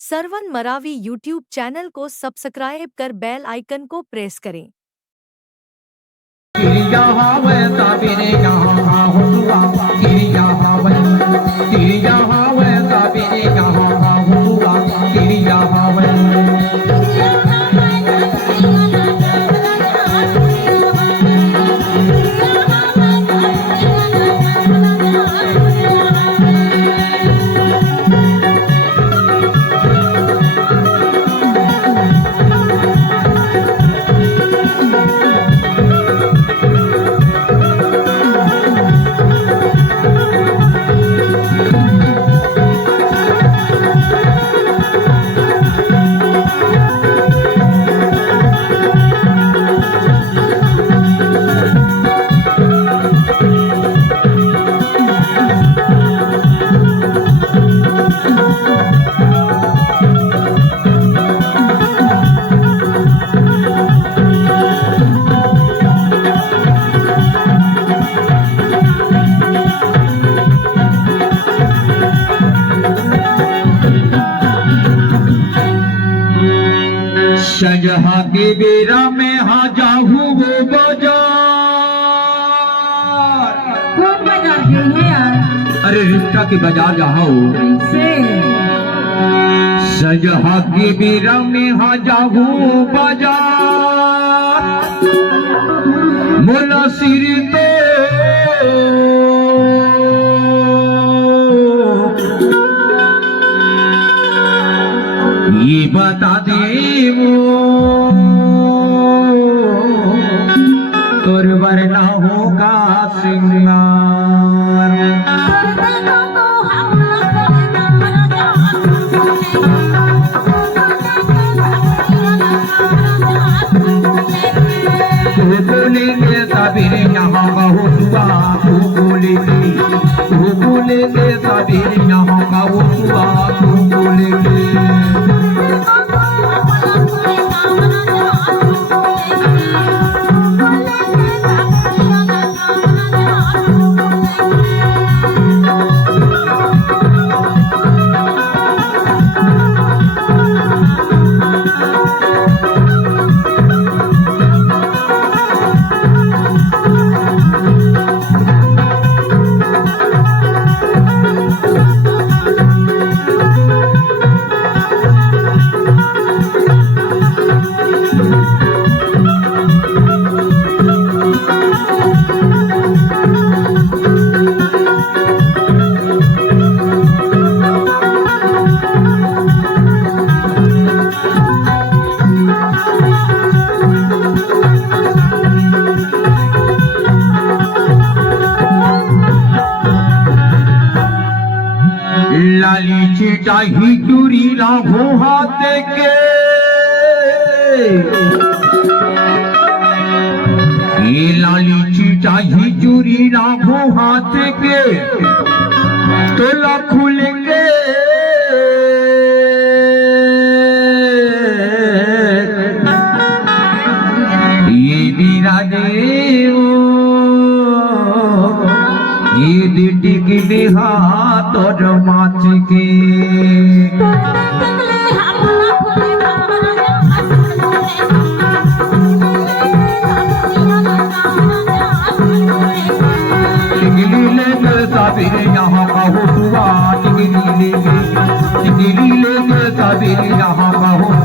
सरवन Maravi YouTube channel को सब्सक्राइब कर bell icon को प्रेस करें। शजहा के बेरा में जाहू वो बाजार। कौन बाजार गई है यार? अरे रिश्ता के बाजार जाओ। कैसे? शजहा के बेरा में जाहू बाजार। मोला सिर तो ये बता दे वो तोर वरना होगा सिंगार। तू बोलेंगे सबीर यहाँ का हुआ, तू बोलेंगे सबीर यहाँ का हुआ, तू बोलेंगे। लाली चिटाही चूरी लाभो हाथ के, ये लाली चिटाही चूरी लाभो हाथ के तोला खुलेंगे। ये बिराजे ये दिटी की बिहा तोर माच के। टिगली लेके सबीर यहाँ का हुआ, टिगली लेके सबीर यहाँ का हुआ।